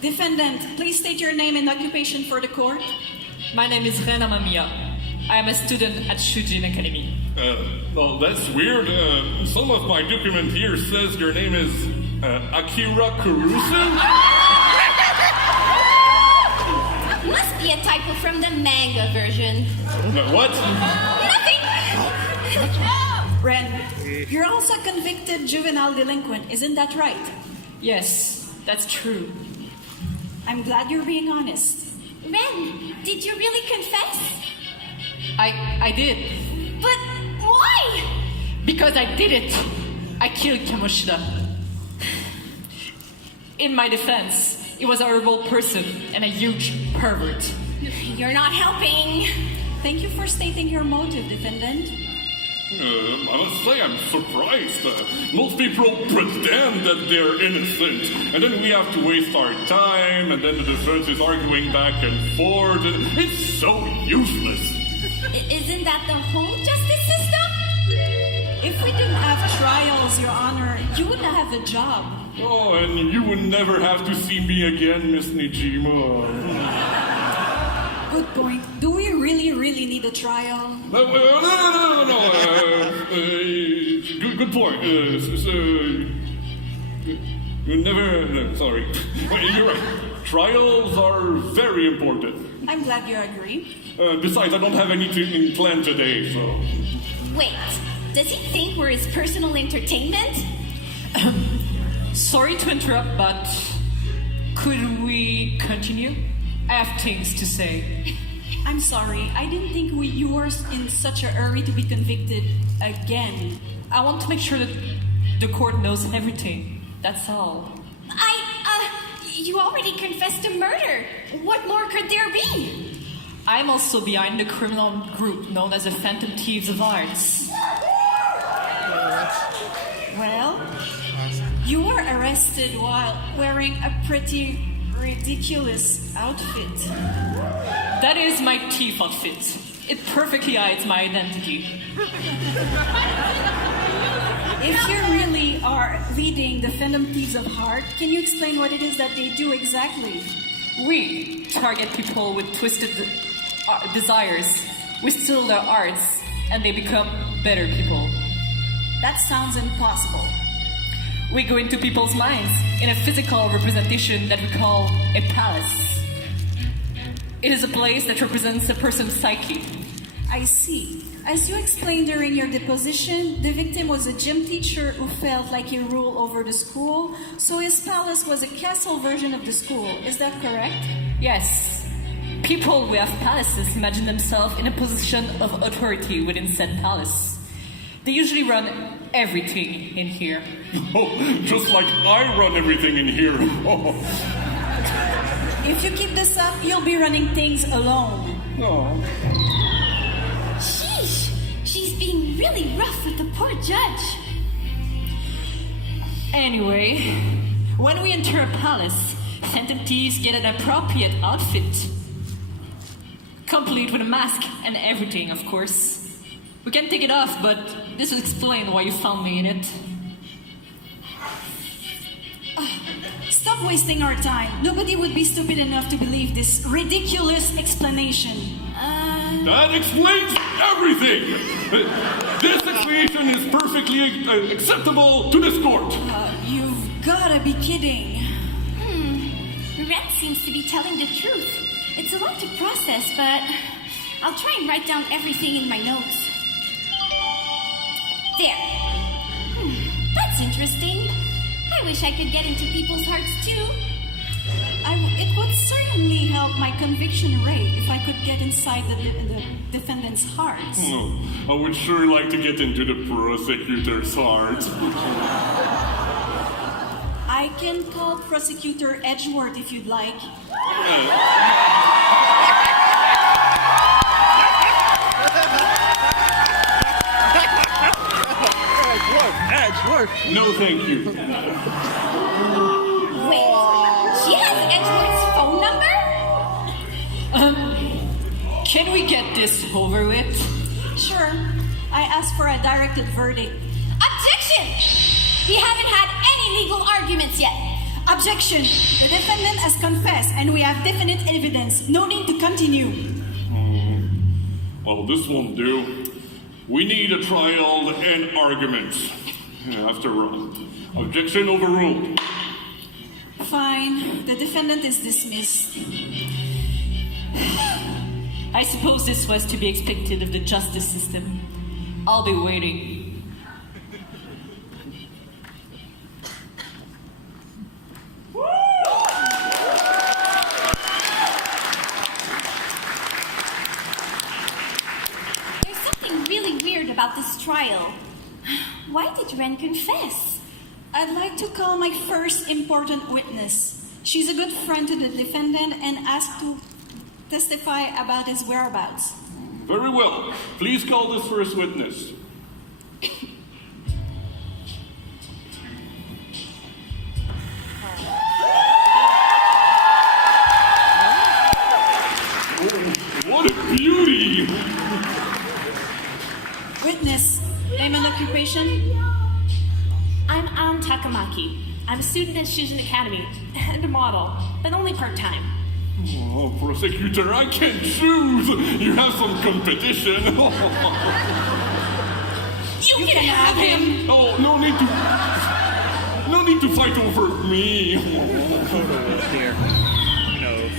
Defendant, please state your name and occupation for the court. My name is Ren Amamiya. I am a student at Shujin Academy. Well, that's weird. Some of my document here says your name is Akira Kurusu. Must be a typo from the manga version. What? Nothing! Ren, you're also a convicted juvenile delinquent, isn't that right? Yes, that's true. I'm glad you're being honest. Ren, did you really confess? I did. But why? Because I did it. I killed Kamoshida. In my defense, he was a horrible person and a huge pervert. You're not helping. Thank you for stating your motive, defendant. I must say I'm surprised. Most people pretend that they're innocent, and then we have to waste our time, and then the defense is arguing back and forth, and it's so useless. Isn't that the whole justice system? If we didn't have trials, Your Honor, you wouldn't have a job. Oh, and you would never have to see me again, Miss Nijima. Good point. Do we really need a trial? No. Good point. Sorry. You're right. Trials are very important. I'm glad you agree. Besides, I don't have anything planned today, so... Wait, does he think we're his personal entertainment? Sorry to interrupt, but could we continue? I have things to say. I'm sorry. I didn't think you were in such a hurry to be convicted again. I want to make sure that the court knows everything. That's all. You already confessed to murder. What more could there be? I'm also behind the criminal group known as the Phantom Thieves of Arts. Well, you were arrested while wearing a pretty ridiculous outfit. That is my thief outfit. It perfectly hides my identity. If you really are leading the Phantom Thieves of Heart, can you explain what it is that they do exactly? We target people with twisted desires. We steal their arts, and they become better people. That sounds impossible. We go into people's minds in a physical representation that we call a palace. It is a place that represents a person's psyche. I see. As you explained during your deposition, the victim was a gym teacher who felt like he ruled over the school, so his palace was a castle version of the school. Is that correct? Yes. People who have palaces imagine themselves in a position of authority within said palace. They usually run everything in here. Oh, just like I run everything in here. Oh. If you keep this up, you'll be running things alone. Oh. Sheesh, she's being really rough with the poor judge. Anyway, when we enter a palace, Phantom Thieves get an appropriate outfit. Complete with a mask and everything, of course. We can take it off, but this will explain why you found me in it. Stop wasting our time. Nobody would be stupid enough to believe this ridiculous explanation. That explains everything! This explanation is perfectly acceptable to this court. You've gotta be kidding. Red seems to be telling the truth. It's a lot to process, but I'll try and write down everything in my notes. There. That's interesting. I wish I could get into people's hearts too. It would certainly help my conviction rate if I could get inside the defendant's hearts. Oh, I would sure like to get into the prosecutor's heart. I can call Prosecutor Edgeworth if you'd like. Edgeworth. No, thank you. Wait, she has Edgeworth's phone number? Can we get this over with? Sure. I asked for a directed verdict. Objection! We haven't had any legal arguments yet. Objection! The defendant has confessed and we have definite evidence. No need to continue. Well, this won't do. We need a trial and argument. After all, objection overruled. Fine. The defendant is dismissed. I suppose this was to be expected of the justice system. I'll be waiting. There's something really weird about this trial. Why did Ren confess? I'd like to call my first important witness. She's a good friend to the defendant and asked to testify about his whereabouts. Very well. Please call this first witness. Oh, what a beauty! Witness, name and occupation? I'm Ann Takamaki. I'm a student at Shujin Academy and a model, but only part-time. Oh, prosecutor, I can't choose! You have some competition. You can have him! Oh, no need to fight over me. Photo here.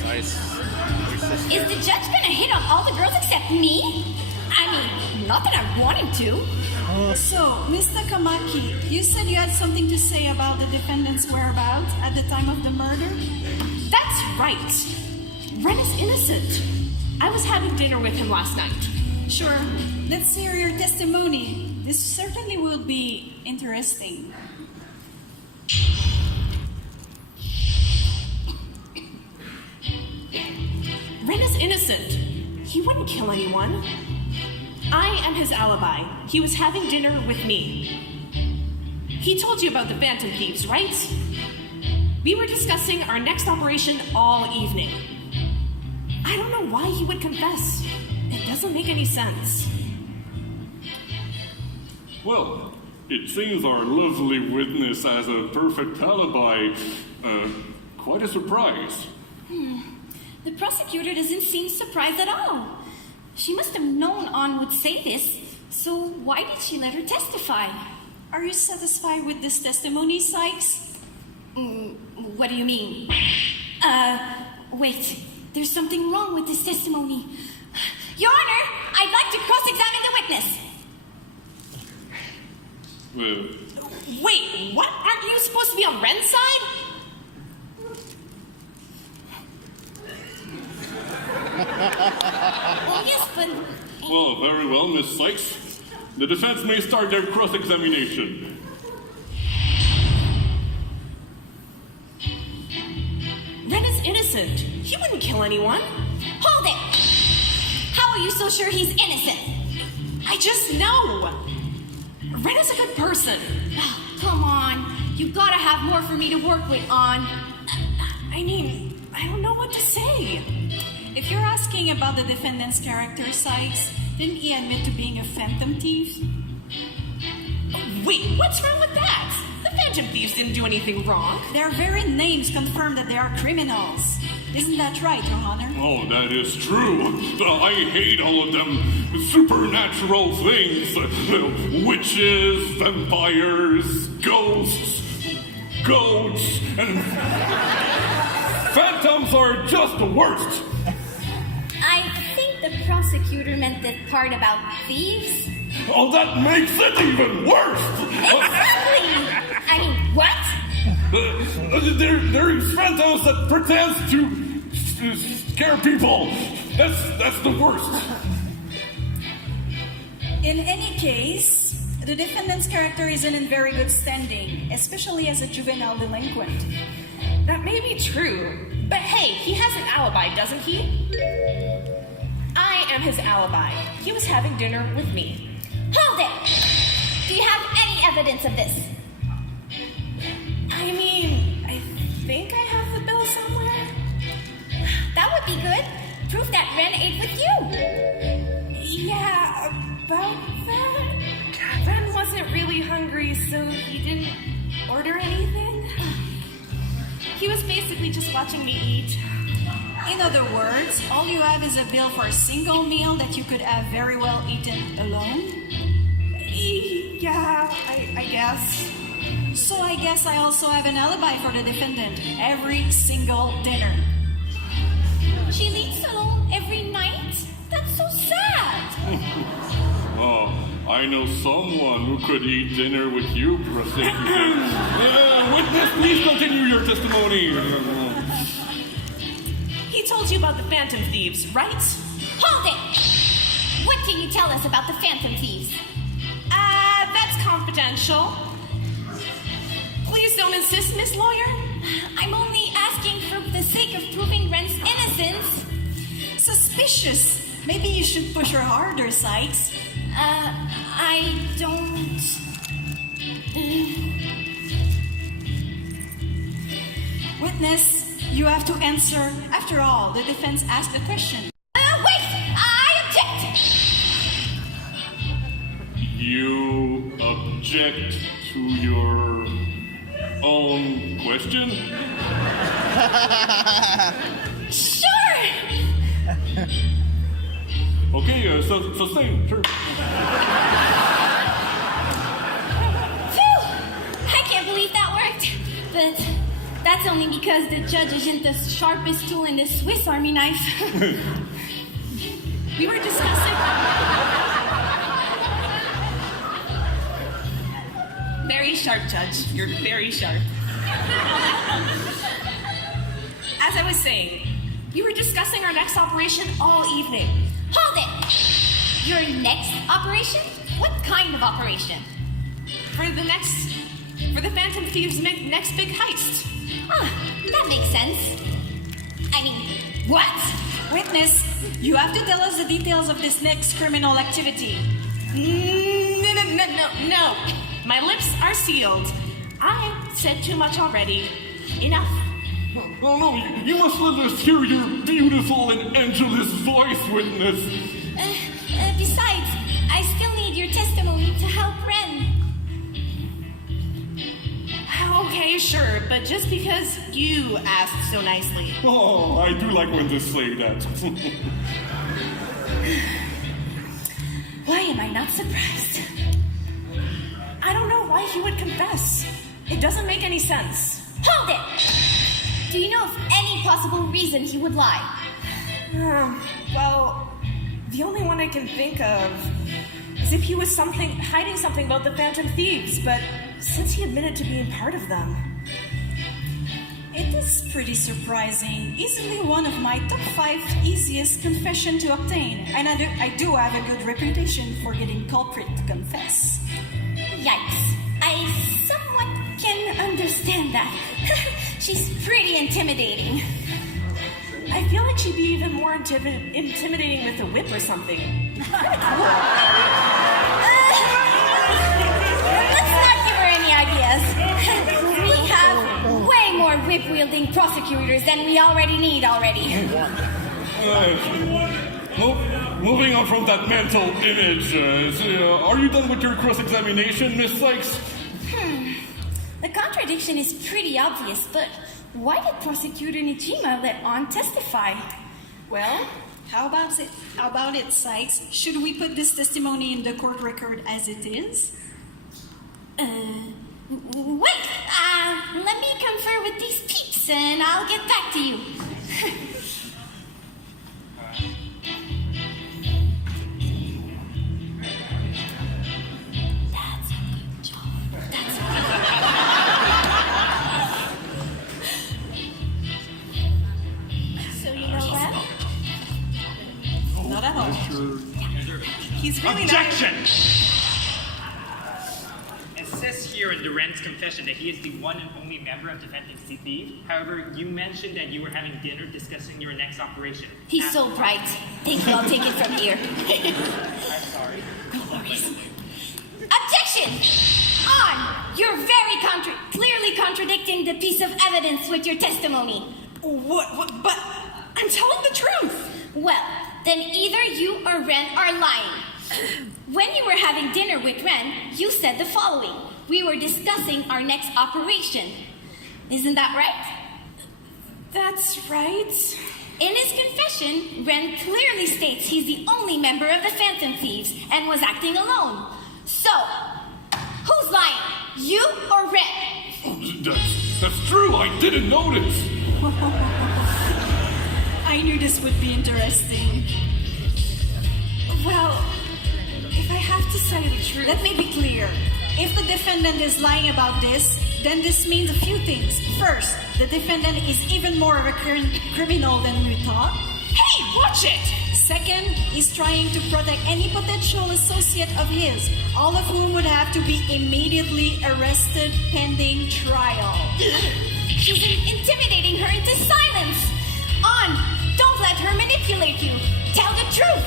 Nice. Is the judge gonna hit on all the girls except me? I mean, not that I want him to. So, Mr. Kamaki, you said you had something to say about the defendant's whereabouts at the time of the murder? That's right. Ren is innocent. I was having dinner with him last night. Sure. Let's hear your testimony. This certainly will be interesting. Ren is innocent. He wouldn't kill anyone. I am his alibi. He was having dinner with me. He told you about the Phantom Thieves, right? We were discussing our next operation all evening. I don't know why he would confess. It doesn't make any sense. Well, it seems our lovely witness has a perfect alibi. Quite a surprise. The prosecutor doesn't seem surprised at all. She must have known Ann would say this, so why did she let her testify? Are you satisfied with this testimony, Sykes? What do you mean? Wait. There's something wrong with this testimony. Your Honor, I'd like to cross-examine the witness. Wait, what? Aren't you supposed to be on Ren's side? Well, yes, but... Well, very well, Miss Sykes. The defense may start their cross-examination. Ren is innocent. He wouldn't kill anyone. Hold it! How are you so sure he's innocent? I just know. Ren is a good person. Oh, come on. You gotta have more for me to work with, Ann. I mean, I don't know what to say. If you're asking about the defendant's character, Sykes, didn't he admit to being a phantom thief? Wait, what's wrong with that? The Phantom Thieves didn't do anything wrong. Their very names confirm that they are criminals. Isn't that right, Your Honor? Oh, that is true. I hate all of them supernatural things. Witches, vampires, ghosts, goats, and phantoms are just the worst. I think the prosecutor meant the part about thieves. Oh, that makes it even worse. Exactly! I mean, what? There's phantoms that pretend to scare people. That's the worst. In any case, the defendant's character isn't in very good standing, especially as a juvenile delinquent. That may be true, but hey, he has an alibi, doesn't he? I am his alibi. He was having dinner with me. Hold it! Do you have any evidence of this? I mean, I think I have the bill somewhere. That would be good. Proof that Ren ate with you. Yeah, about that. Ren wasn't really hungry, so he didn't order anything. basically just watching me eat. In other words, all you have is a bill for a single meal that you could have very well eaten alone? Yeah, I guess. So I guess I also have an alibi for the defendant every single dinner. She eats alone every night? That's so sad. Oh, I know someone who could eat dinner with you, Prosecutor. Witness, please continue your testimony. He told you about the Phantom Thieves, right? Hold it! What can you tell us about the Phantom Thieves? That's confidential. Please don't insist, Miss Lawyer. I'm only asking for the sake of proving Ren's innocence. Suspicious. Maybe you should push her harder, Sykes. I don't... Witness, you have to answer. After all, the defense asked the question. Wait! I object! You object to your own question? Sure! Okay, sustain, sure. Phew! I can't believe that worked. But that's only because the judge isn't the sharpest tool in the Swiss Army knife. We were discussing... Very sharp, Judge. You're very sharp. As I was saying, we were discussing our next operation all evening. Hold it! Your next operation? What kind of operation? For the Phantom Thieves' next big heist. Ah, that makes sense. I mean, what? Witness, you have to tell us the details of this next criminal activity. No. My lips are sealed. I said too much already. Enough. No, you must let us hear your beautiful and angelous voice, Witness. Besides, I still need your testimony to help Ren. Okay, sure, but just because you asked so nicely. Oh, I do like when they say that. Why am I not surprised? I don't know why he would confess. It doesn't make any sense. Hold it! Do you know of any possible reason he would lie? Well, the only one I can think of is if he was hiding something about the Phantom Thieves, but since he admitted to being part of them... It is pretty surprising. Easily one of my top 5 easiest confession to obtain. And I do have a good reputation for getting culprit to confess. Yikes. I somewhat can understand that. She's pretty intimidating. I feel like she'd be even more intimidating with a whip or something. Let's not give her any ideas. We have way more whip-wielding prosecutors than we already need already. Moving on from that mental image, are you done with your cross-examination, Miss Sykes? The contradiction is pretty obvious, but why did Prosecutor Nijima let On testify? Well, how about it, Sykes? Should we put this testimony in the court record as it is? Wait! Let me confer with these peeps and I'll get back to you. That's a good job. That's a good So you know that? Not at all. He's really Objection! It says here in Durant's confession that he is the one and only member of Defendant CP. However, you mentioned that you were having dinner discussing your next operation. He's so bright. Thank you, I'll take it from here. I'm sorry. No worries. Objection! On! You're very clearly contradicting the piece of evidence with your testimony. What? But I'm telling the truth. Well, then either you or Ren are lying. When you were having dinner with Ren, you said the following. We were discussing our next operation. Isn't that right? That's right. In his confession, Ren clearly states he's the only member of the Phantom Thieves and was acting alone. So, who's lying? You or Ren? That's true, I didn't notice. I knew this would be interesting. Well, if I have to say the truth... Let me be clear. If the defendant is lying about this, then this means a few things. First, the defendant is even more of a criminal than we thought. Hey, watch it! Second, he's trying to protect any potential associate of his, all of whom would have to be immediately arrested pending trial. She's intimidating her into silence. On, don't let her manipulate you. Tell the truth.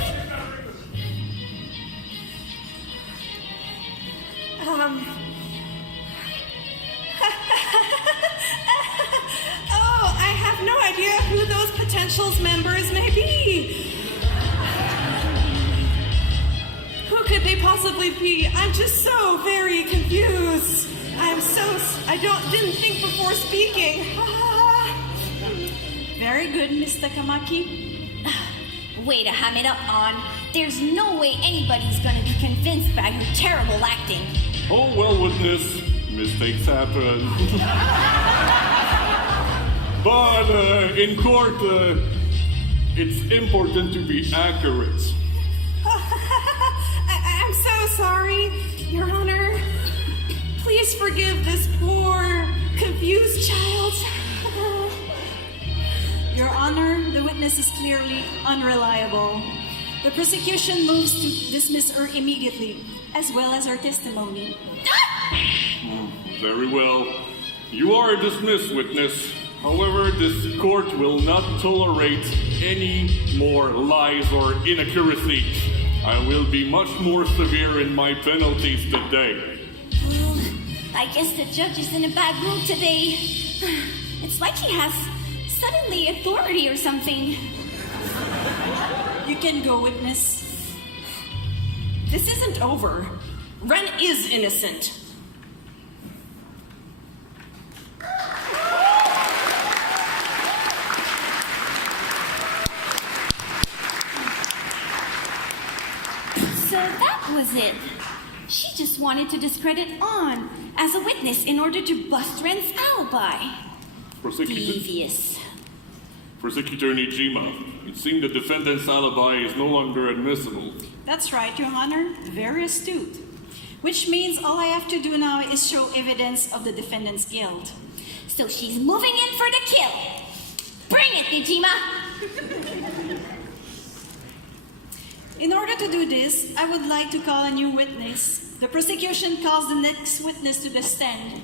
Oh, I have no idea who those potentials members may be. Who could they possibly be? I'm just so very confused. Didn't think before speaking. Very good, Miss Takamaki. Way to ham it up, On. There's no way anybody's gonna be convinced by your terrible acting. Oh, well, witness, mistakes happen. But in court, it's important to be accurate. I'm so sorry, Your Honor. Please forgive this poor, confused child. Your Honor, the witness is clearly unreliable. The prosecution moves to dismiss her immediately, as well as her testimony. Very well. You are dismissed, witness. However, this court will not tolerate any more lies or inaccuracies. I will be much more severe in my penalties today. I guess the judge is in a bad mood today. It's like he has suddenly authority or something. You can go, witness. This isn't over. Ren is innocent. So that was it. She just wanted to discredit On as a witness in order to bust Ren's alibi. Devious. Prosecutor Nijima, it seems the defendant's alibi is no longer admissible. That's right, Your Honor. Very astute. Which means all I have to do now is show evidence of the defendant's guilt. So she's moving in for the kill. Bring it, Nijima! In order to do this, I would like to call a new witness. The prosecution calls the next witness to the stand.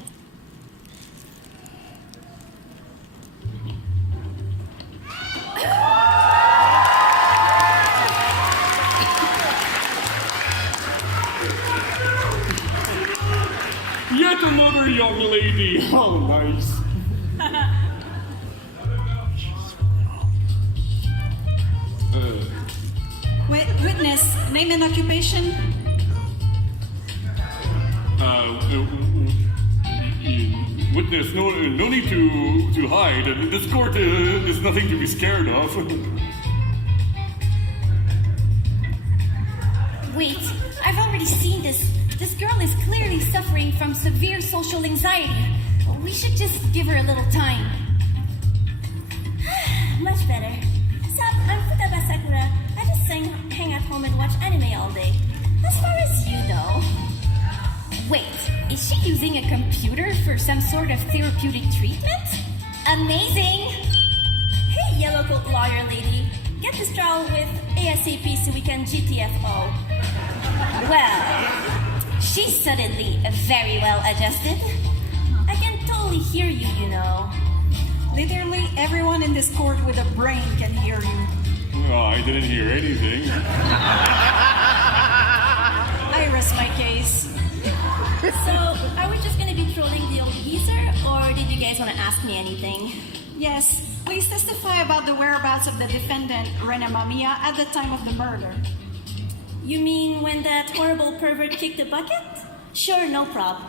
Yet another young lady. How nice. Witness, name and occupation? Witness, no need to hide. This court is nothing to be scared of. Wait, I've already seen this. This girl is clearly suffering from severe social anxiety. We should just give her a little time. Much better. Sup, I'm Futaba Sakura. I just hang at home and watch anime all day. As far as you though. Wait, is she using a computer for some sort of therapeutic treatment? Amazing! Hey, yellow coat lawyer lady. Get this trial with ASAP so we can GTFO. Well, she's suddenly very well adjusted. I can totally hear you, you know. Literally everyone in this court with a brain can hear you. Oh, I didn't hear anything. I rest my case. So, are we just gonna be trolling the old geezer, or did you guys want to ask me anything? Yes, please testify about the whereabouts of the defendant, Rena Mamiya, at the time of the murder. You mean when that horrible pervert kicked the bucket? Sure, no prob.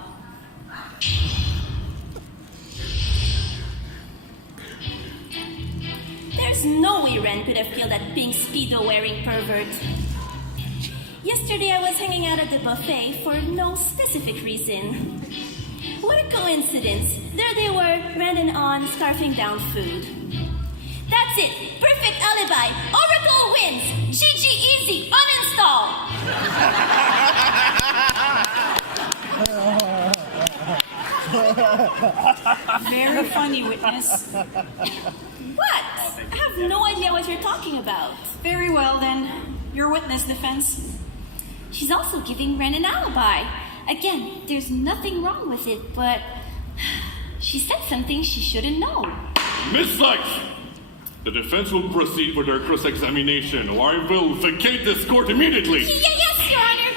Ren could have killed that pink Speedo-wearing pervert. Yesterday I was hanging out at the buffet for no specific reason. What a coincidence. There they were, Ren and On, scarfing down food. That's it. Perfect alibi. Oracle wins. GG easy. Uninstall. Very funny, witness. What? I have no idea what you're talking about. Very well, then. Your witness defense. She's also giving Ren an alibi. Again, there's nothing wrong with it, but she said something she shouldn't know. Miss Sykes, the defense will proceed with their cross-examination, or I will vacate this court immediately. Yes, Your Honor.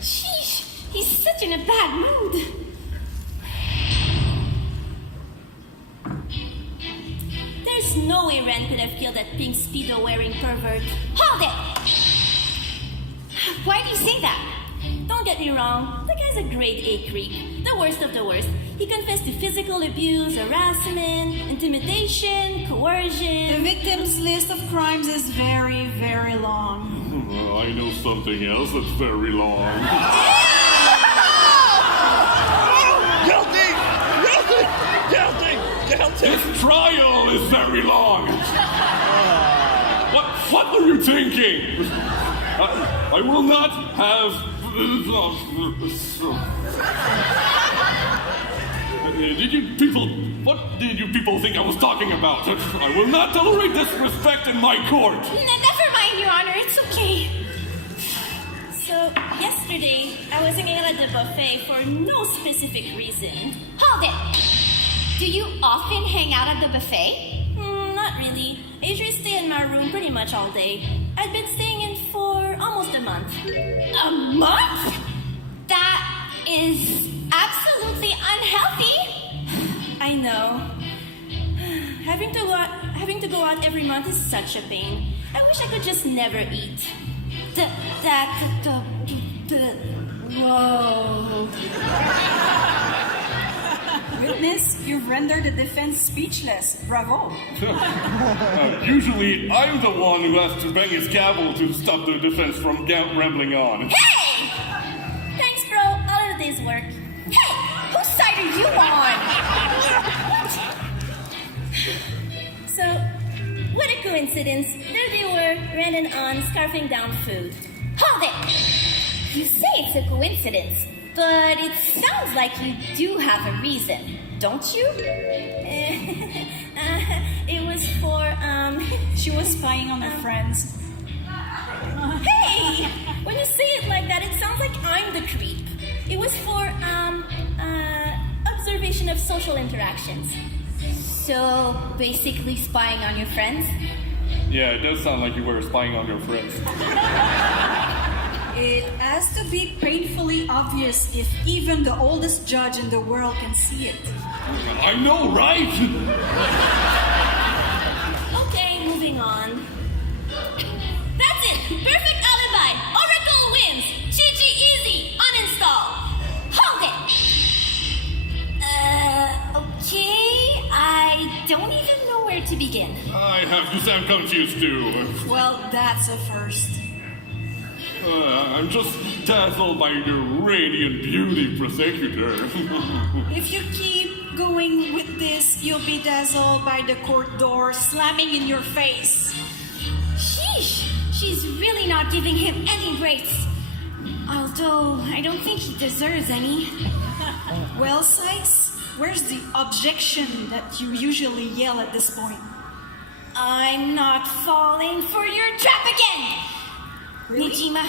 Sheesh, he's such in a bad mood. There's no way Ren could have killed that pink Speedo-wearing pervert. Hold it! Why do you say that? Don't get me wrong, the guy's a grade A creep. The worst of the worst. He confessed to physical abuse, harassment, intimidation, The coercion. victim's list of crimes is very, very long. I know something else that's very long. Guilty! Guilty! Guilty! Guilty! This trial is very long. What are you thinking? I will not have. What did you people think I was talking about? I will not tolerate disrespect in my court. Never mind, Your Honor, it's okay. So, yesterday, I was hanging out at the buffet for no specific reason. Hold it! Do you often hang out at the buffet? Not really. I usually stay in my room pretty much all day. I've been staying in for almost a month. A month? That is absolutely unhealthy. I know. Having to go out every month is such a pain. I wish I could just never eat. Whoa. Witness, you've rendered the defense speechless. Bravo. Usually, I'm the one who has to bang his gavel to stop the defense from rambling on. Hey! Thanks, bro. All of the day's work. Hey! Whose side are you on? So, what a coincidence. There they were, Ren and On, scarfing down food. Hold it! You say it's a coincidence, but it sounds like you do have a reason, don't you? It was for, She was spying on her friends. Hey! When you say it like that, it sounds like I'm the creep. It was for, observation of social interactions. So, basically spying on your friends? Yeah, it does sound like you were spying on your friends. It has to be painfully obvious if even the oldest judge in the world can see it. I know, right? Okay, moving on. That's it! Perfect alibi! Oracle wins! GG easy! Uninstall! Hold it! Okay, I don't even know where to begin. I have to say I'm confused too. Well, that's a first. I'm just dazzled by your radiant beauty, prosecutor. If you keep going with this, you'll be dazzled by the court door slamming in your face. Sheesh, she's really not giving him any breaks. Although, I don't think he deserves any. Well, Sykes, where's the objection that you usually yell at this point? I'm not falling for your trap again! Really? Nijima,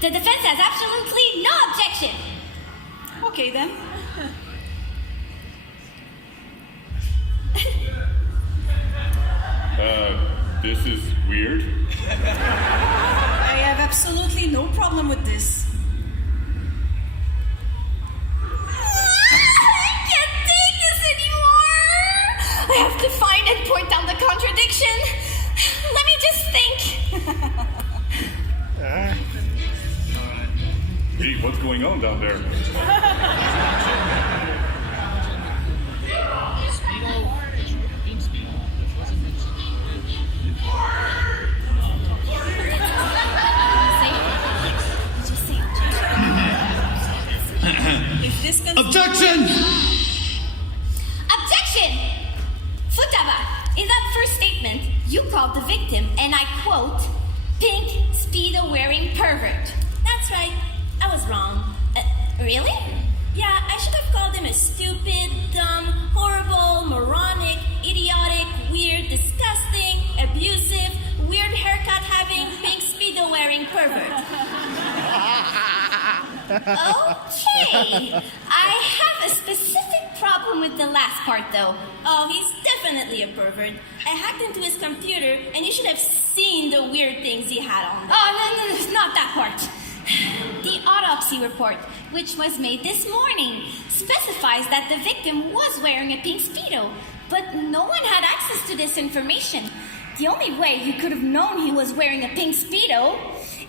the defense has absolutely no objection! Okay, then. This is weird. I have absolutely no problem with this. I can't take this anymore! I have to find and point out the contradiction. Let me just think. Hey, what's going on down there? Futaba, in that first statement, you called the victim, and I quote, pink Speedo-wearing pervert. That's right. I was wrong. Really? Yeah, I should have called him a stupid, dumb, horrible, moronic, idiotic, weird, disgusting, abusive, weird haircut-having, pink Speedo-wearing pervert. Okay. I have a specific problem with the last part, though. Oh, he's definitely a pervert. I hacked into his computer, and you should have seen the weird things he had on there. Oh, no, not that part. The autopsy report, which was made this morning, specifies that the victim was wearing a pink Speedo, but no one had access to this information. The only way you could have known he was wearing a pink Speedo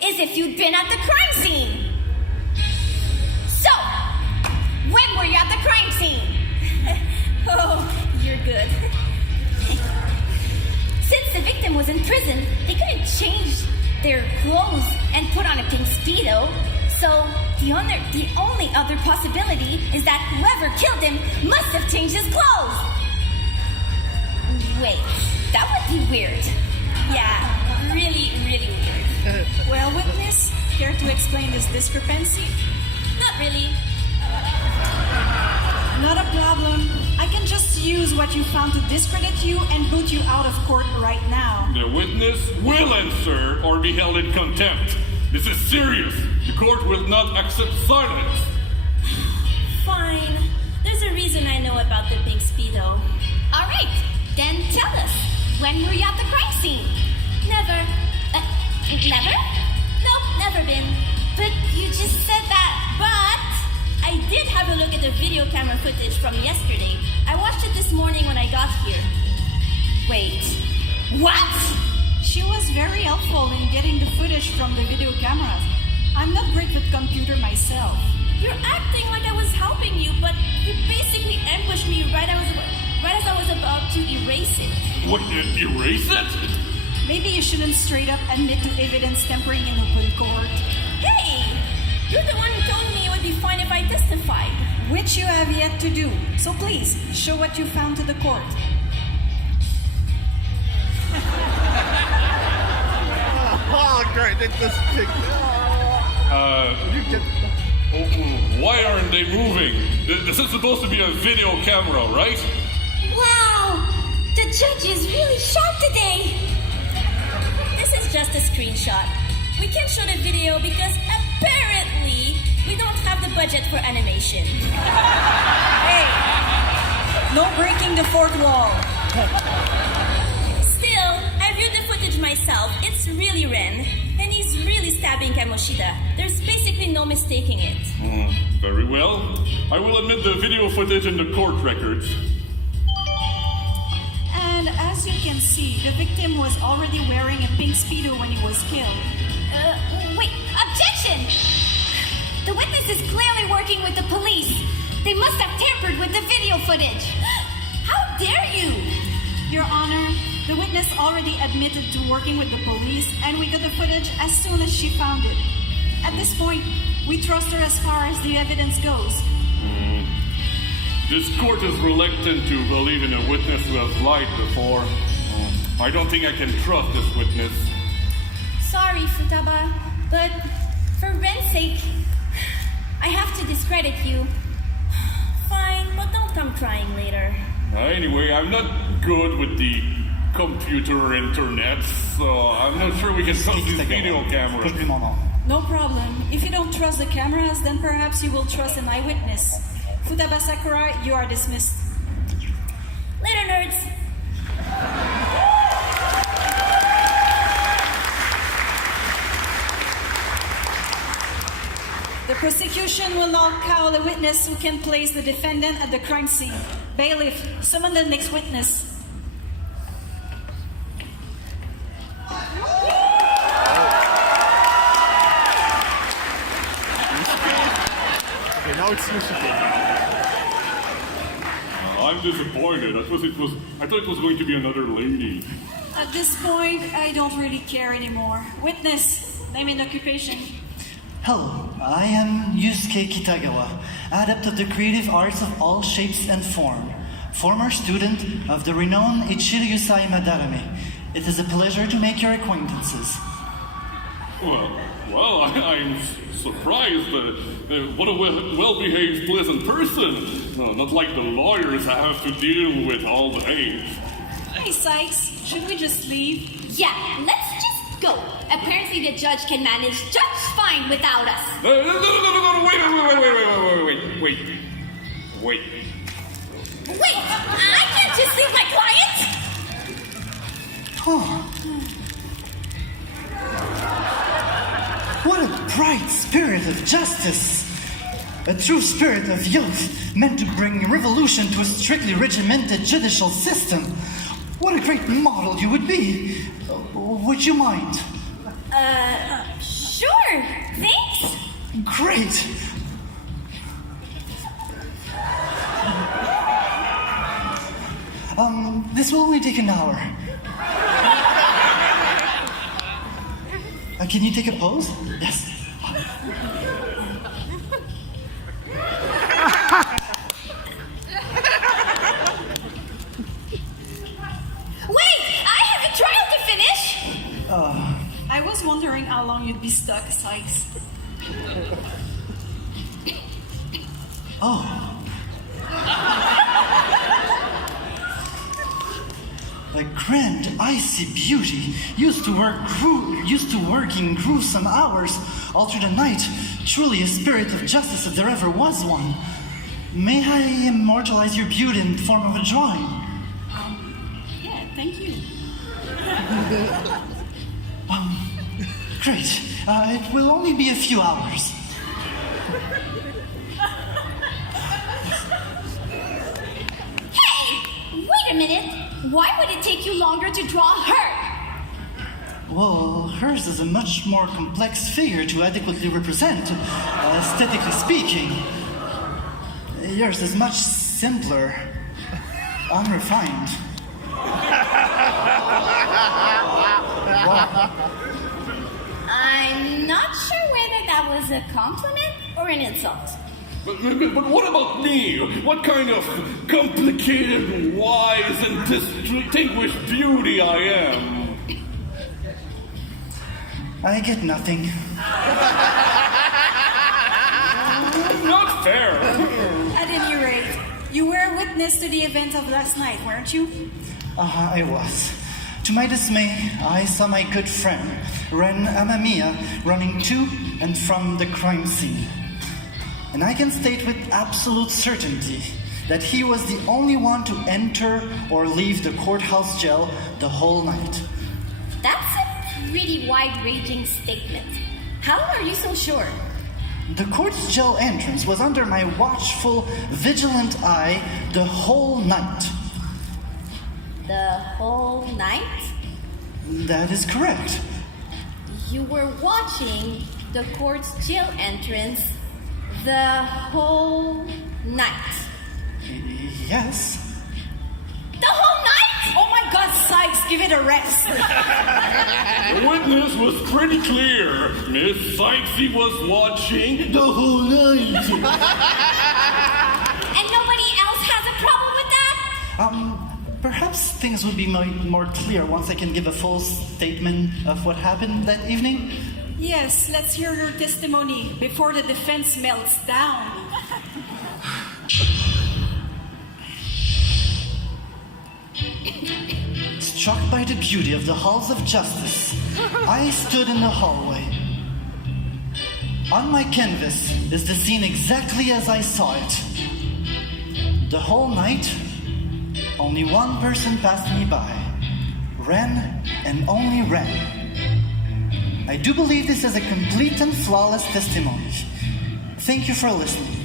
is if you'd been at the crime scene. So, when were you at the crime scene? Oh, you're good. Since the victim was in prison, they couldn't change their clothes and put on a pink Speedo. So the only other possibility is that whoever killed him must have changed his clothes. Wait, that would be weird. Yeah, really, really weird. Well, witness, care to explain this discrepancy? Not really. Not a problem. I can just use what you found to discredit you and boot you out of court right now. The witness will answer or be held in contempt. This is serious. The court will not accept silence. Fine. There's a reason I know about the pink Speedo. All right, then tell us. When were you at the crime scene? Never. Never? Nope, never been. But you just said that. But I did have a look at the video camera footage from yesterday. I watched it this morning when I got here. Wait, what? She was very helpful in getting the footage from the video cameras. I'm not great with computer myself. You're acting like I was helping you, but you basically ambushed me right as I was about to erase it. What, erase it? Maybe you shouldn't straight up admit to evidence tampering in open court. Hey! You're the one who told me it would be fine if I testified. Which you have yet to do. So please, show what you found to the court. Oh, great. They just picked. You get. Why aren't they moving? This is supposed to be a video camera, right? Wow, the judge is really sharp today. This is just a screenshot. We can't show the video because apparently we don't have the budget for animation. Hey! No breaking the fourth wall. Still, I viewed the footage myself. It's really Ren. And he's really stabbing Kamoshida. There's basically no mistaking it. Very well. I will admit the video footage in the court records. And as you can see, the victim was already wearing a pink Speedo when he was killed. Wait, objection! The witness is clearly working with the police. They must have tampered with the video footage. How dare you? Your Honor, the witness already admitted to working with the police, and we got the footage as soon as she found it. At this point, we trust her as far as the evidence goes. This court is reluctant to believe in a witness who has lied before. I don't think I can trust this witness. Sorry, Futaba, but for Ren's sake, I have to discredit you. Fine, but don't come crying later. Anyway, I'm not good with the computer internet, so I'm not sure we can trust this video camera. No problem. If you don't trust the cameras, then perhaps you will trust an eyewitness. Futaba Sakura, you are dismissed. Later, nerds. The prosecution will now call a witness who can place the defendant at the crime scene. Bailiff, summon the next witness. Okay, now it's Yusuke. I'm disappointed. I thought it was going to be another lady. At this point, I don't really care anymore. Witness, name and occupation. Hello, I am Yusuke Kitagawa, adept of the creative arts of all shapes and form. former student of the renowned Ichiryu Madarame. It is a pleasure to make your acquaintances. Well, I'm surprised. What a well-behaved, pleasant person. No, not like the lawyers I have to deal with all day. Hey, Sykes, should we just leave? Yeah, let's just go. Apparently the judge can manage just fine without us. No, wait. Wait, I can't just leave my client! Oh. What a bright spirit of justice! A true spirit of youth, meant to bring revolution to a strictly regimented judicial system. What a great model you would be. Would you mind? Sure, thanks. Great. This will only take an hour. Can you take a pose? Yes. Wait, I have a trial to finish. I was wondering how long you'd be stuck, Sykes. Oh. A grand, icy beauty used to work in gruesome hours all through the night. Truly a spirit of justice if there ever was one. May I immortalize your beauty in the form of a drawing? Yeah, thank you. Great. It will only be a few hours. Hey, wait a minute. Why would it take you longer to draw her? Well, hers is a much more complex figure to adequately represent, aesthetically speaking. Yours is much simpler, unrefined. I'm not sure whether that was a compliment or an insult. But what about me? What kind of complicated, wise, and distinguished beauty I am? I get nothing. Not fair. At any rate, you were a witness to the event of last night, weren't you? I was. To my dismay, I saw my good friend, Ren Amamiya, running to and from the crime scene. And I can state with absolute certainty that he was the only one to enter or leave the courthouse jail the whole night. That's a pretty wide-ranging statement. How are you so sure? The court's jail entrance was under my watchful, vigilant eye the whole night. The whole night? That is correct. You were watching the court's jail entrance the whole night. Yes. The whole night? Oh my God, Sykes, give it a rest. The witness was pretty clear. Miss Sykesy was watching the whole night. And nobody else has a problem with that? Perhaps things would be more clear once I can give a full statement of what happened that evening. Yes, let's hear your testimony before the defense melts down. Struck by the beauty of the halls of justice, I stood in the hallway. On my canvas is the scene exactly as I saw it. The whole night, only one person passed me by. Ren, and only Ren. I do believe this is a complete and flawless testimony. Thank you for listening.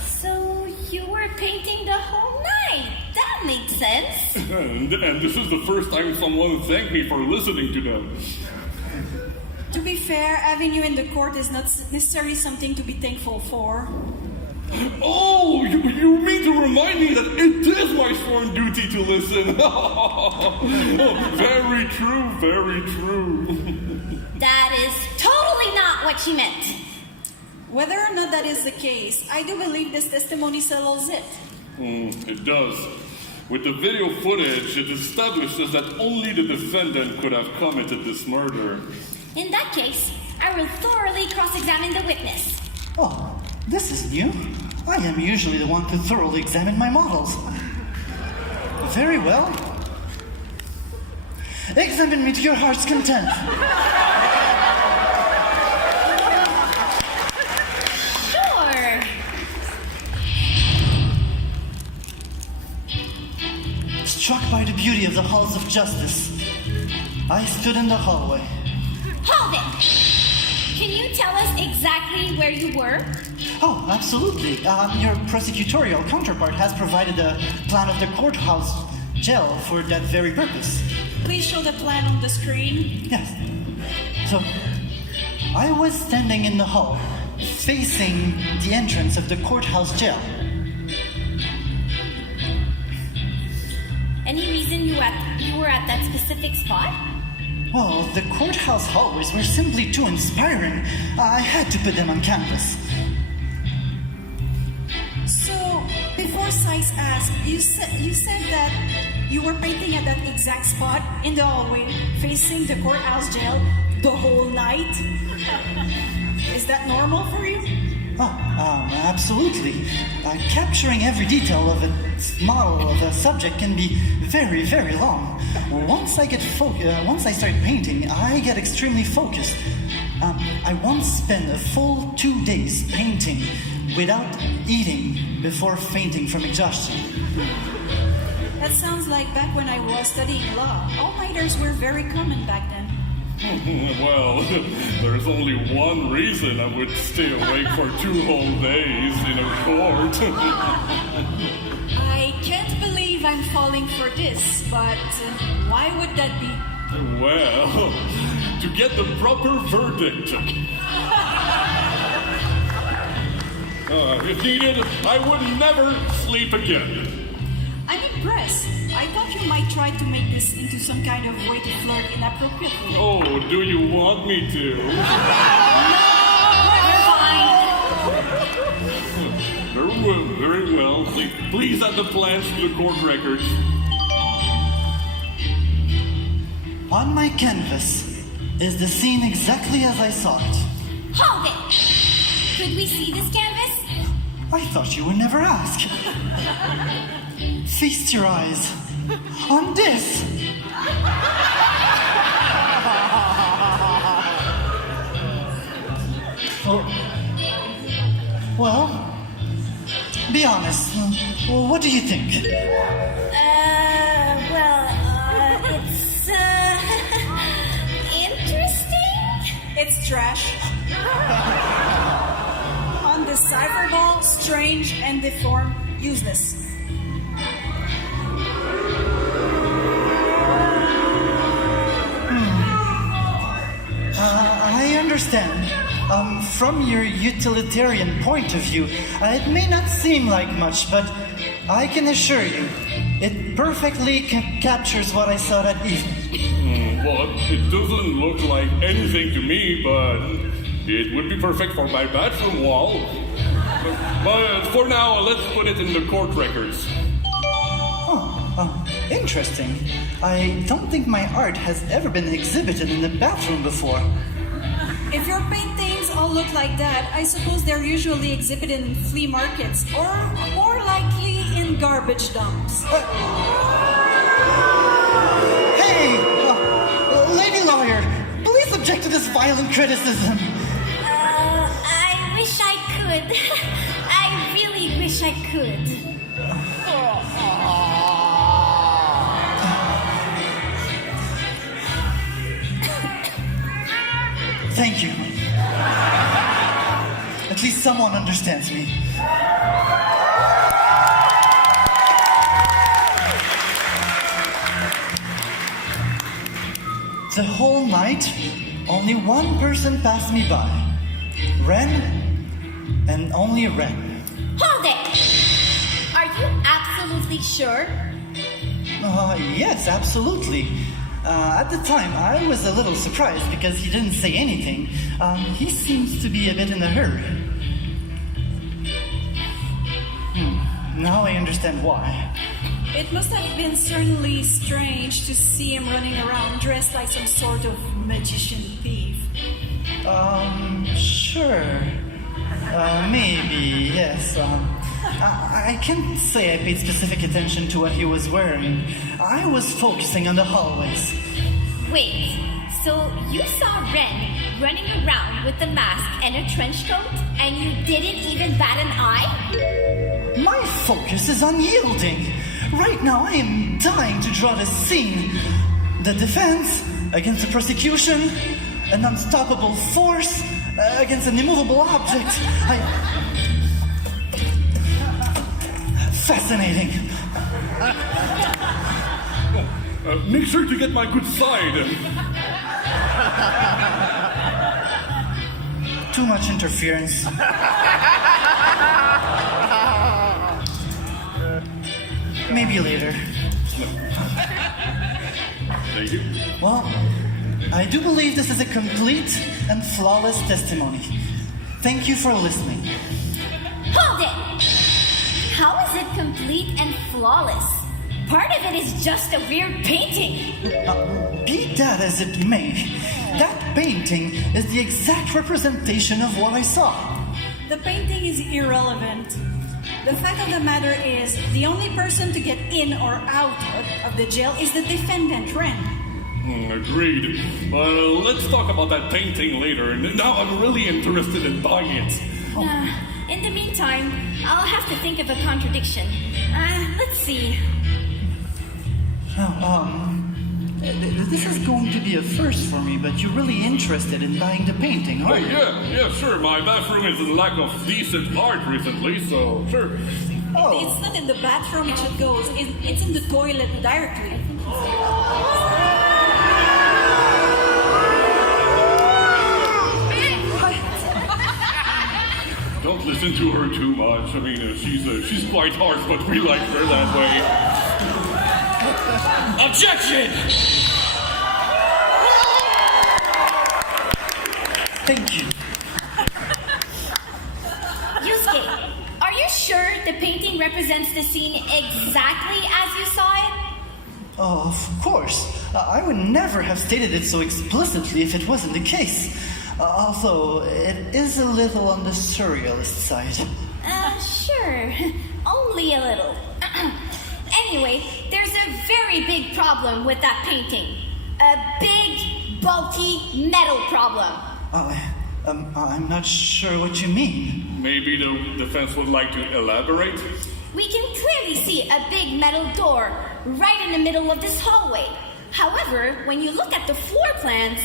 So you were painting the whole night. That makes sense. And this is the first time someone thanked me for listening to them. To be fair, having you in the court is not necessarily something to be thankful for. Oh, you mean to remind me that it is my sworn duty to listen. Oh, very true, very true. That is totally not what she meant. Whether or not that is the case, I do believe this testimony settles it. It does. With the video footage, it establishes that only the defendant could have committed this murder. In that case, I will thoroughly cross-examine the witness. Oh, this is new. I am usually the one to thoroughly examine my models. Very well. Examine me to your heart's content. Sure. Struck by the beauty of the halls of justice, I stood in the hallway. Hold it! Can you tell us exactly where you were? Oh, absolutely. Your prosecutorial counterpart has provided a plan of the courthouse jail for that very purpose. Please show the plan on the screen. Yes. So, I was standing in the hall, facing the entrance of the courthouse jail. Any reason you were at that specific spot? Well, the courthouse hallways were simply too inspiring. I had to put them on canvas. So, before Sykes asked, you said that you were painting at that exact spot in the hallway, facing the courthouse jail the whole night? Is that normal for you? Absolutely. Capturing every detail of a model of a subject can be very, very long. Once I start painting, I get extremely focused. I once spent a full 2 days painting without eating before fainting from exhaustion. That sounds like back when I was studying law. All-nighters were very common back then. Well, there's only one reason I would stay awake for 2 whole days in a court. I can't believe I'm falling for this, but why would that be? Well, to get the proper verdict. If needed, I would never sleep again. I'm impressed. I thought you might try to make this into some kind of way to flirt inappropriately. Oh, do you want me to? Very well. Please add the plans to the court records. On my canvas is the scene exactly as I saw it. Hold it! Could we see this canvas? I thought you would never ask. Feast your eyes on this. Well, be honest. What do you think? It's interesting. It's trash. Undecipherable, strange, and deformed, useless. I understand. From your utilitarian point of view, it may not seem like much, but I can assure you, it perfectly captures what I saw that evening. Well, it doesn't look like anything to me, but it would be perfect for my bathroom wall. But for now, let's put it in the court records. Interesting. I don't think my art has ever been exhibited in the bathroom before. If your paintings all look like that, I suppose they're usually exhibited in flea markets, or more likely in garbage dumps. Hey! Lady lawyer, please object to this violent criticism. I wish I could. I really wish I could. Thank you. At least someone understands me. The whole night, only one person passed me by. Ren, and only Ren. Hold it! Are you absolutely sure? Yes, absolutely. At the time, I was a little surprised because he didn't say anything. He seems to be a bit in a hurry. Now I understand why. It must have been certainly strange to see him running around dressed like some sort of magician thief. Sure. Maybe, yes. I can't say I paid specific attention to what he was wearing. I was focusing on the hallways. Wait, so you saw Ren running around with the mask and a trench coat, and you didn't even bat an eye? My focus is unyielding. Right now, I am dying to draw the scene. The defense against the prosecution, an unstoppable force against an immovable object. Fascinating. Make sure to get my good side. Too much interference. Maybe later. Thank you. Well, I do believe this is a complete and flawless testimony. Thank you for listening. Hold it! How is it complete and flawless? Part of it is just a weird painting. Be that as it may, that painting is the exact representation of what I saw. The painting is irrelevant. The fact of the matter is, the only person to get in or out of the jail is the defendant, Ren. Agreed. Well, let's talk about that painting later. Now I'm really interested in buying it. In the meantime, I'll have to think of a contradiction. Let's see. This is going to be a first for me, but you're really interested in buying the painting, aren't you? Yeah, sure. My bathroom is in lack of decent art recently, so sure. It's not in the bathroom it goes. It's in the toilet directly. Don't listen to her too much. I mean, she's quite harsh, but we like her that way. Objection! Thank you. Yusuke, are you sure the painting represents the scene exactly as you saw it? Oh, of course. I would never have stated it so explicitly if it wasn't the case. Although, it is a little on the surrealist side. Sure. Only a little. Anyway, there's a very big problem with that painting. A big, bulky metal problem. I'm not sure what you mean. Maybe the defense would like to elaborate? We can clearly see a big metal door right in the middle of this hallway. However, when you look at the floor plans...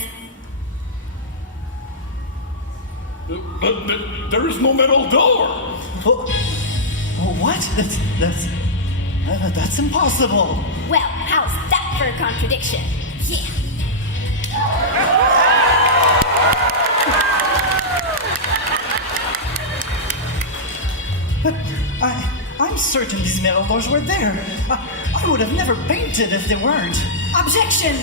But there is no metal door! What? That's impossible. Well, how's that for a contradiction? Yeah. But I'm certain these metal doors were there. I would have never painted if they weren't. Objection!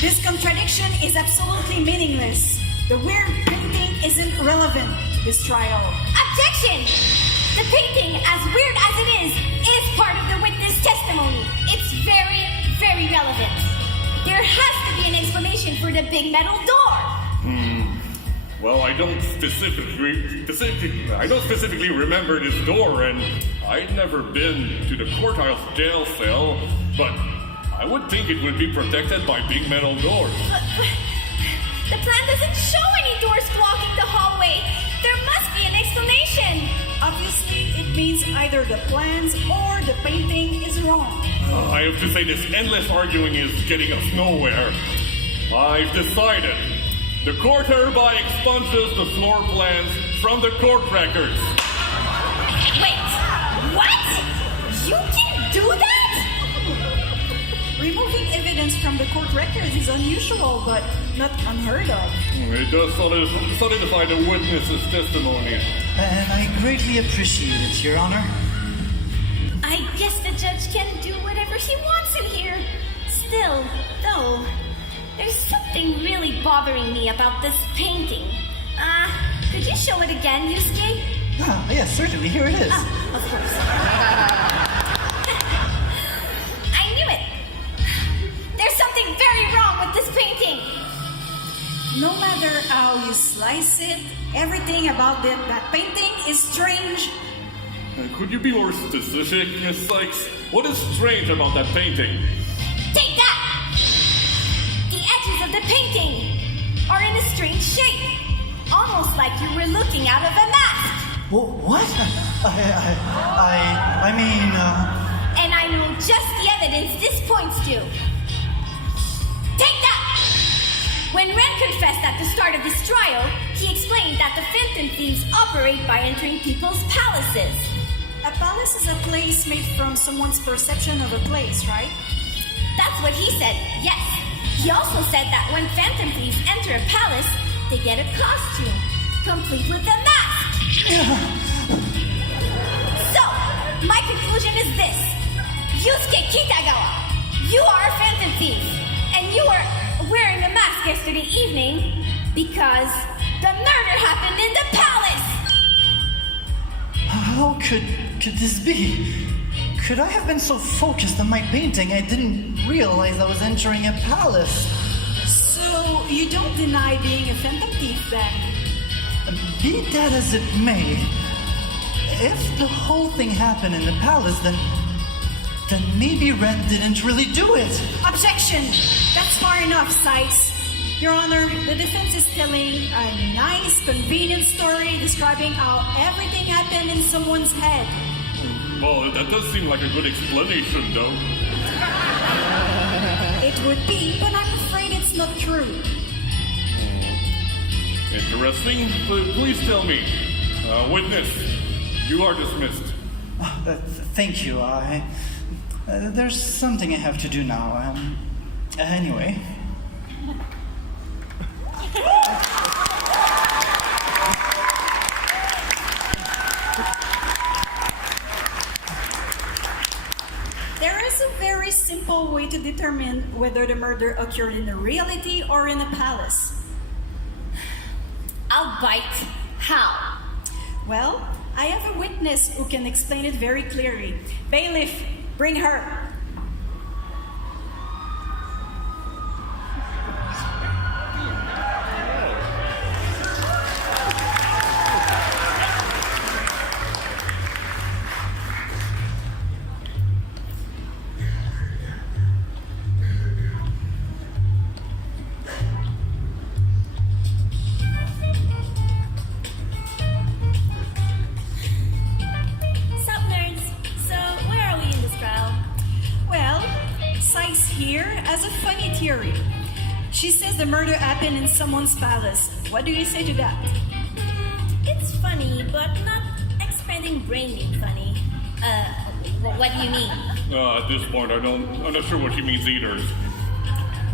This contradiction is absolutely meaningless. The weird painting isn't relevant to this trial. Objection! The painting, as weird as it is part of the witness testimony. It's very, very relevant. There has to be an explanation for the big metal door. Well, I don't specifically remember this door, and I'd never been to the courthouse jail cell, but I would think it would be protected by big metal doors. The plan doesn't show any doors blocking the hallway. There must be an explanation. Obviously, it means either the plans or the painting is wrong. I have to say, this endless arguing is getting us nowhere. I've decided. The court hereby expunges the floor plans from the court records. Wait, what? You can do that? Removing evidence from the court records is unusual, but not unheard of. It does solidify the witness's testimony. And I greatly appreciate it, Your Honor. I guess the judge can do whatever he wants in here. Still, though, there's something really bothering me about this painting. Could you show it again, Yusuke? Yes, certainly. Here it is. Of course. matter how you slice it, everything about that painting is strange. Could you be more specific, Miss Sykes? What is strange about that painting? Take that! The edges of the painting are in a strange shape. Almost like you were looking out of a mask. What? I mean, And I know just the evidence this points to. Take that! When Ren confessed at the start of this trial, he explained that the Phantom Thieves operate by entering people's palaces. A palace is a place made from someone's perception of a place, right? That's what he said, yes. He also said that when Phantom Thieves enter a palace, they get a costume, complete with a mask. So, my conclusion is this. Yusuke Kitagawa, you are a Phantom Thief, and you were wearing a mask yesterday evening because the murder happened in the palace. how could this be? Could I have been so focused on my painting I didn't realize I was entering a palace? So you don't deny being a phantom thief then? Be that as it may, if the whole thing happened in the palace, then maybe Ren didn't really do it. Objection! That's far enough, Sykes. Your Honor, the defense is telling a nice, convenient story describing how everything happened in someone's head. Well, that does seem like a good explanation, though. It would be, but I'm afraid it's not true. Interesting. Please tell me. Witness, you are dismissed. Thank you. There's something I have to do now. Anyway. There is a very simple way to determine whether the murder occurred in a reality or in a palace. I'll bite. How? Well, I have a witness who can explain it very clearly. Bailiff, bring her. Sup, nerds? So, where are we in this trial? Well, Sykes here has a funny theory. She says the murder happened in someone's palace. What do you say to that? It's funny, but not expanding brain being funny. What do you mean? At this point, I'm not sure what she means either.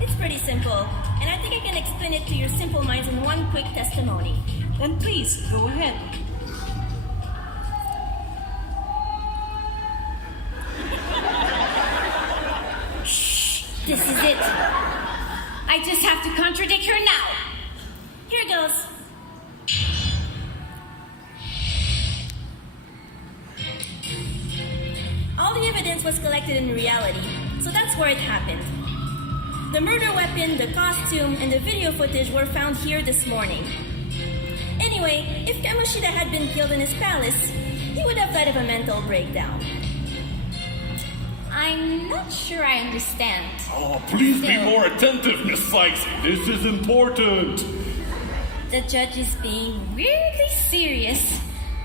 It's pretty simple, and I think I can explain it to your simple minds in one quick testimony. Then please, go ahead. This is it. I just have to contradict her now. Here goes. All the evidence was collected in reality, so that's where it happened. The murder weapon, the costume, and the video footage were found here this morning. Anyway, if Kamoshida had been killed in his palace, he would have died of a mental breakdown. I'm not sure I understand. Oh, please be Still. more attentive, Miss Sykes. This is important. The judge is being weirdly serious.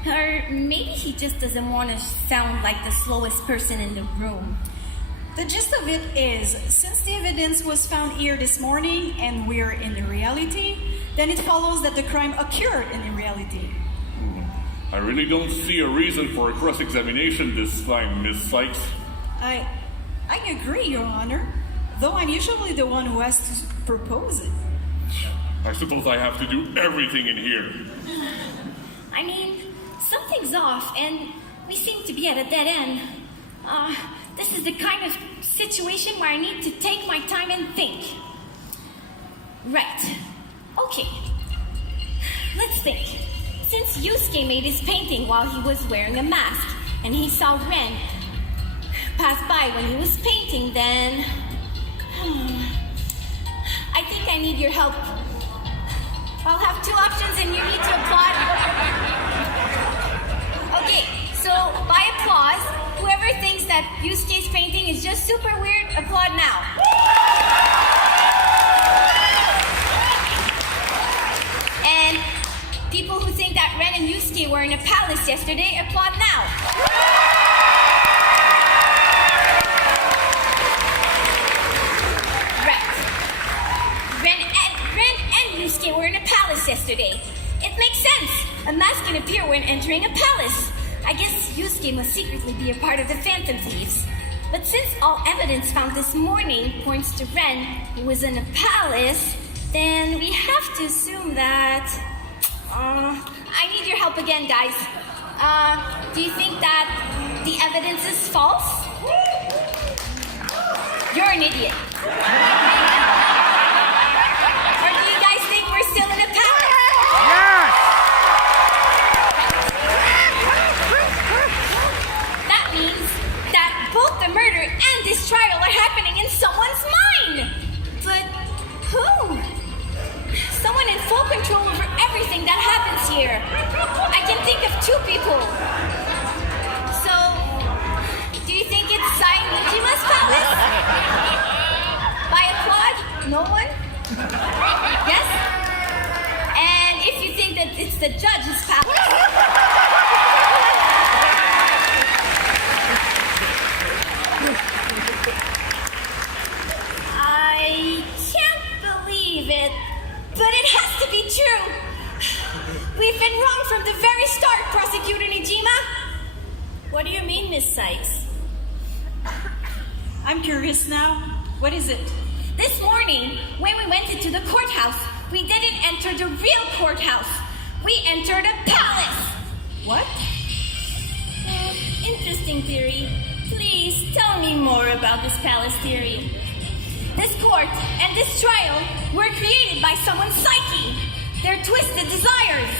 Or maybe he just doesn't want to sound like the slowest person in the room. The gist of it is, since the evidence was found here this morning and we're in the reality, then it follows that the crime occurred in the reality. I really don't see a reason for a cross-examination this time, Miss Sykes. I agree, Your Honor, though I'm usually the one who has to propose it. I suppose I have to do everything in here. I mean, something's off, and we seem to be at a dead end. This is the kind of situation where I need to take my time and think. Right. Okay. Let's think. Since Yusuke made his painting while he was wearing a mask, and he saw Ren pass by when he was painting, then I think I need your help. I'll have two options and you need to applaud. Okay, so by applause, whoever thinks that Yusuke's painting is just super weird, applaud now. And people who think that Ren and Yusuke were in a palace yesterday, applaud now. Right. Ren and Yusuke were in a palace yesterday. It makes sense. A mask can appear when entering a palace. I guess Yusuke must secretly be a part of the Phantom Thieves. But since all evidence found this morning points to Ren, who was in a palace, then we have to assume that... I need your help again, guys. Do you think that the evidence is false? You're an idiot. Or do you guys think we're still in a palace? Yes! That means that both the murder and this trial are happening in someone's mind. But who? Someone in full control over everything that happens here. I can think of two people. So, do you think it's Sai Nujima's palace? By applaud? No one? Yes? And if you think that it's the judge's palace? I can't believe it. But it has to be true. We've been wrong from the very start, Prosecutor Nijima. What do you mean, Miss Sykes? I'm curious now. What is it? This morning, when we went into the courthouse, we didn't enter the real courthouse. We entered a palace. What? Interesting theory. Please tell me more about this palace theory. This court and this trial were created by someone's psyche. Their twisted desires.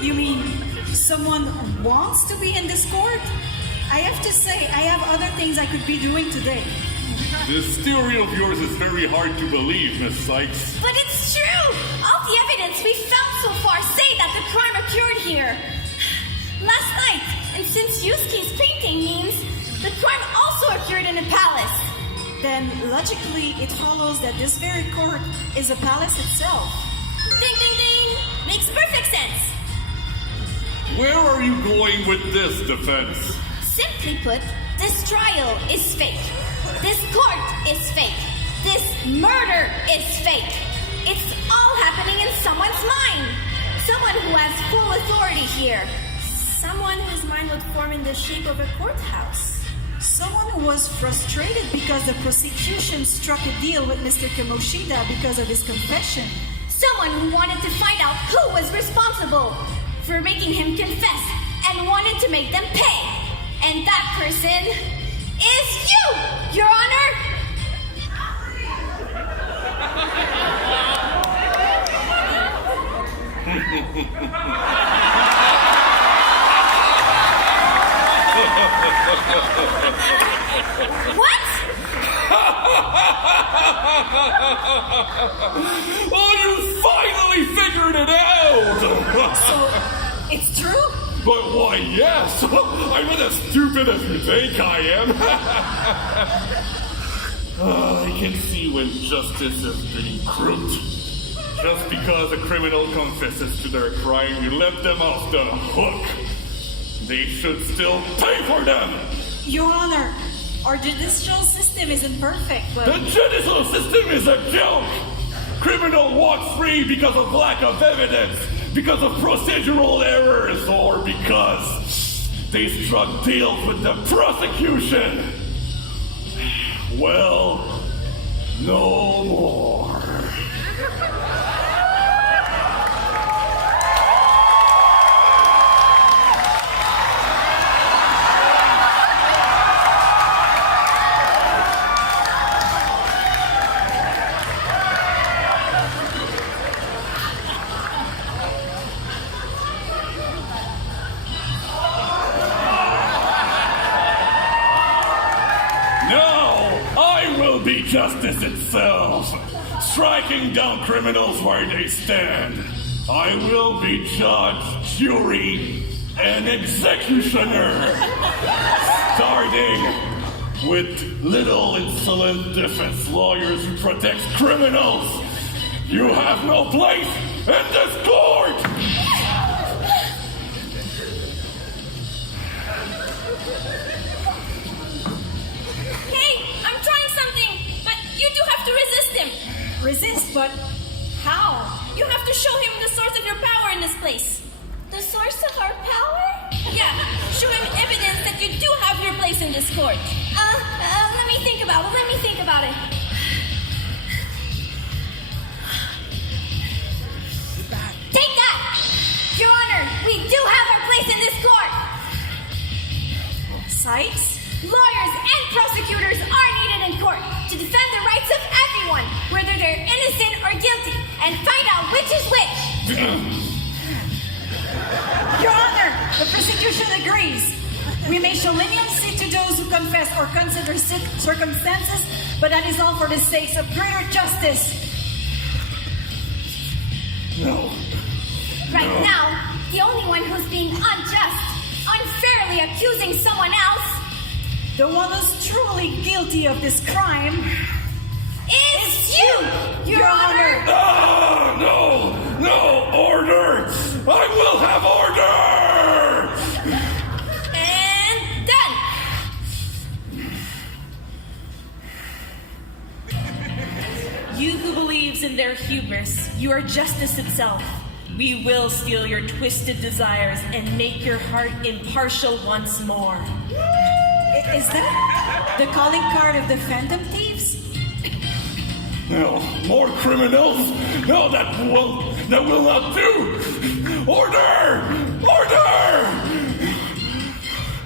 You mean someone wants to be in this court? I have to say, I have other things I could be doing today. This theory of yours is very hard to believe, Miss Sykes. But it's true! All the evidence we found so far say that the crime occurred here. Last night, and since Yusuke's painting means the crime also occurred in a palace. Then, logically, it follows that this very court is a palace itself. Ding, ding, ding! Makes perfect sense. Where are you going with this defense? Simply put, this trial is fake. This court is fake. This murder is fake. It's all happening in someone's mind. Someone who has full authority here. Someone whose mind would form in the shape of a courthouse. Someone who was frustrated because the prosecution struck a deal with Mr. Kamoshida because of his confession. Someone who wanted to find out who was responsible for making him confess and wanted to make them pay. And that person is you, Your Honor! What? Oh, you finally figured it out! So, it's true? But why, yes! I'm not as stupid as you think I am! I can see when justice is being crude. Just because a criminal confesses to their crime, you let them off the hook. They should still pay for them! Your Honor, our judicial system isn't perfect, but... The judicial system is a joke! Criminal walks free because of lack of evidence, because of procedural errors, or because they struck deals with the prosecution. Well, no more. Justice itself, striking down criminals where they stand. I will be judge, jury, and executioner. Starting with little insolent defense lawyers who protect criminals. You have no place in this court! Hey, I'm trying something, but you do have to resist him. Resist, but how? You have to show him the source of your power in this place. The source of our power? Yeah, show him evidence that you do have your place in this court. Let me think about it. Take that! Your Honor, we do have our place in this court! Sykes? Lawyers and prosecutors are needed in court to defend the rights of everyone, whether they're innocent or guilty, and find out which is which. Your Honor, the prosecution agrees. We may show leniency to those who confess or consider circumstances, but that is all for the sake of greater justice. No. Right now, the only one who's being unjust, unfairly accusing someone else, The one who's truly guilty of this crime is you, Your Honor! No! Order! I will have order! And done! You who believes in their hubris, you are justice itself. We will steal your twisted desires and make your heart impartial once more. Is that the calling card of the Phantom Thieves? No, more criminals? No, that will not do! Order!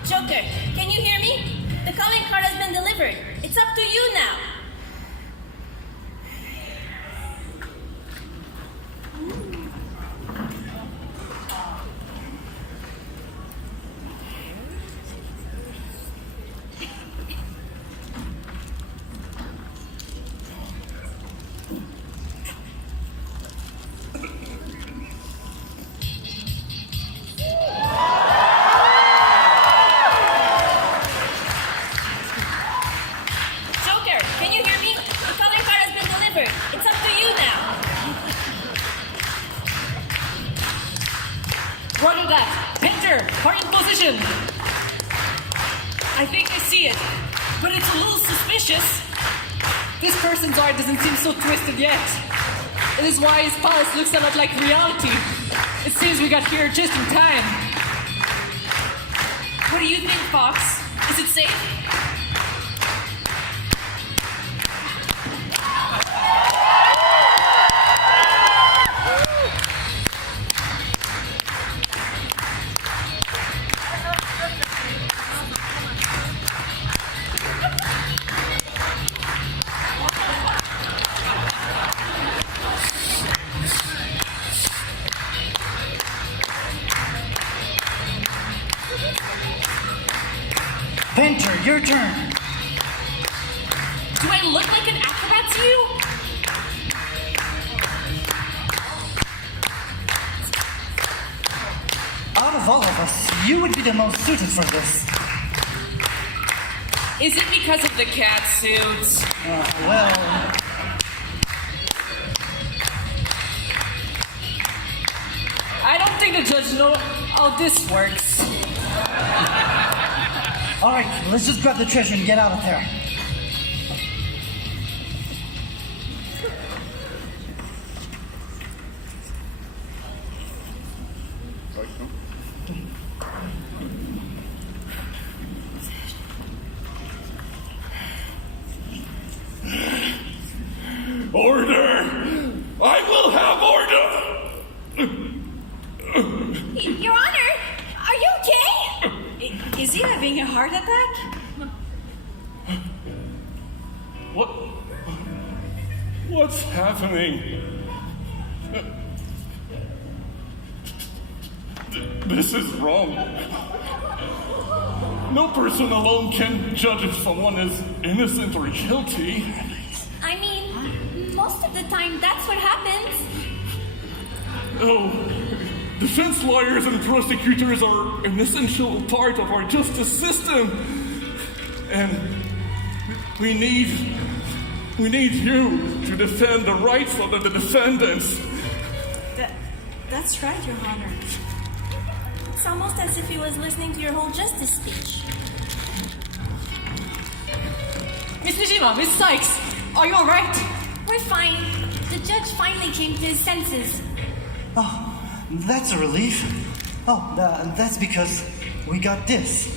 Joker, can you hear me? The calling card has been delivered. It's up to you now. Joker, can you hear me? The calling card has been delivered. It's up to you now. Roger that. Painter, are in position. I think I see it, but it's a little suspicious. This person's art doesn't seem so twisted yet. It is why his palace looks a lot like reality. It seems we got here just in time. What do you think, Fox? Is it safe? Painter, your turn. Do I look like an acrobat to you? Out of all of us, you would be the most suited for this. Is it because of the cat suits? Well, I don't think the judge knows how this works. all right, let's just grab the treasure and get out of there. Order! I will have order! Your Honor, are you okay? Is he having a heart attack? What's happening? This is wrong. No person alone can judge if someone is innocent or guilty. I mean, most of the time that's what happens. Oh, defense lawyers and prosecutors are an essential part of our justice system. And we need you to defend the rights of the defendants. That's right, Your Honor. It's almost as if he was listening to your whole justice speech. Miss Nijima, Miss Sykes, are you alright? We're fine. The judge finally came to his senses. Oh, that's a relief. Oh, that's because we got this.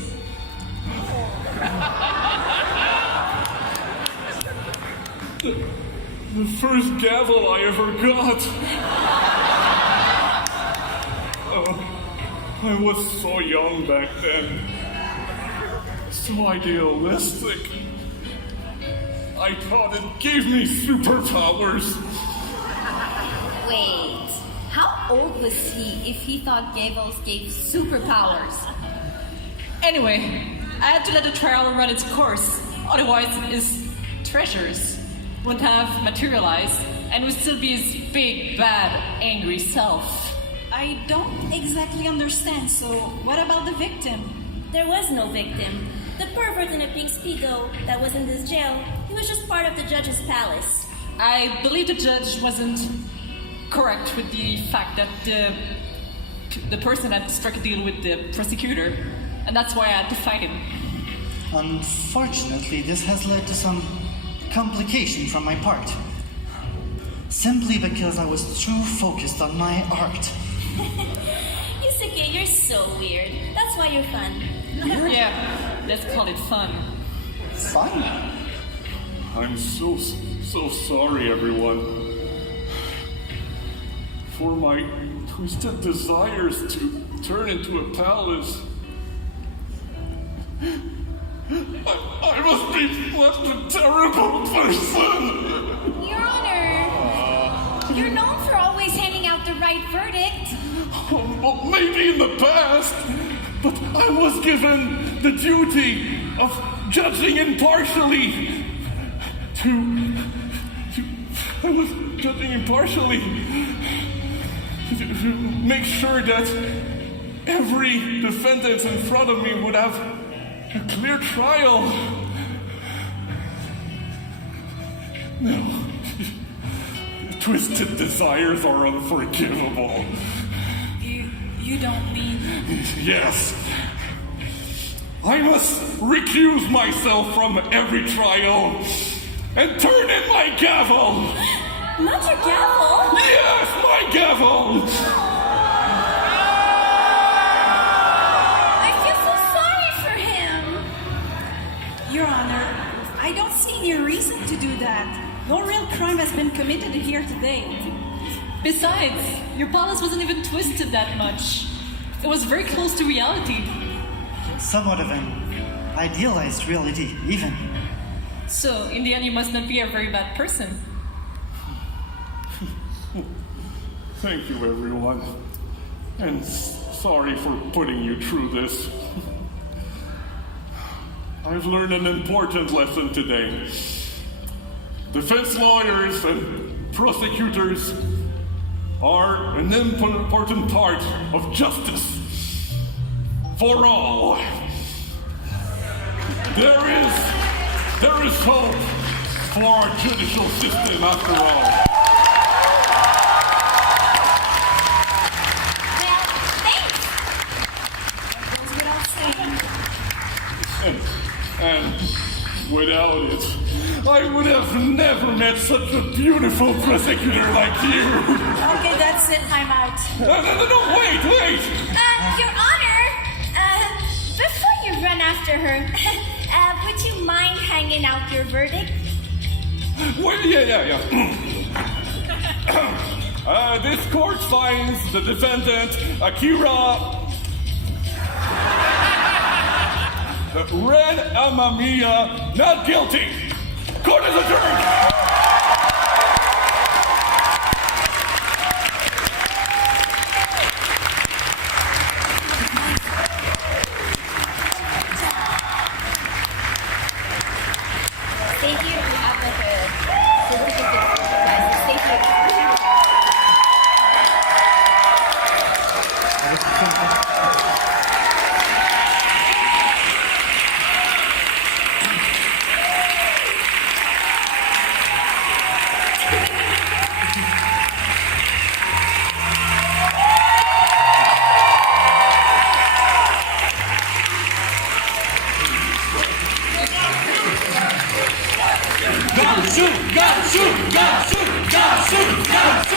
The first gavel I ever got. I was so young back then. So idealistic. I thought it gave me superpowers. Wait, how old was he if he thought gavels gave superpowers? Anyway, I had to let the trial run its course. Otherwise, his treasures wouldn't have materialized and would still be his big, bad, angry self. I don't exactly understand, so what about the victim? There was no victim. The pervert in a pink speedo that was in this jail, he was just part of the judge's palace. I believe the judge wasn't correct with the fact that the person had struck a deal with the prosecutor, and that's why I had to fight him. Unfortunately, this has led to some complication from my part. Simply because I was too focused on my art. Yusuke, you're so weird. That's why you're fun. Yeah, let's call it fun. Fun? I'm so sorry, everyone. For my twisted desires to turn into a palace. I must be left a terrible person. Your Honor, you're known for always handing out the right verdict. Well, maybe in the past, but I was given the duty of judging impartially. I was judging impartially to make sure that every defendant in front of me would have a clear trial. No. Twisted desires are unforgivable. You don't mean... Yes. I must recuse myself from every trial and turn in my gavel. Not your gavel? Yes, my gavel. I feel so sorry for him. Your Honor, I don't see any reason to do that. No real crime has been committed here today. Besides, your palace wasn't even twisted that much. It was very close to reality. Somewhat of an idealized reality, even. So, in the end, you must not be a very bad person. Thank you, everyone. And sorry for putting you through this. I've learned an important lesson today. Defense lawyers and prosecutors are an important part of justice for all. There is hope for our judicial system after all. Well, thanks. Goes without saying. And without it, I would have never met such a beautiful prosecutor like you. Okay, that's it. I'm out. No, wait! Your Honor, before you run after her, would you mind hanging out your verdict? Well, yeah. This court finds the defendant, Akira Ren Amamiya, not guilty. Court is adjourned. Thank you. We have like a certificate for you guys. Thank you. shoot, gotta shoot, gotta shoot, gotta shoot, gotta shoot.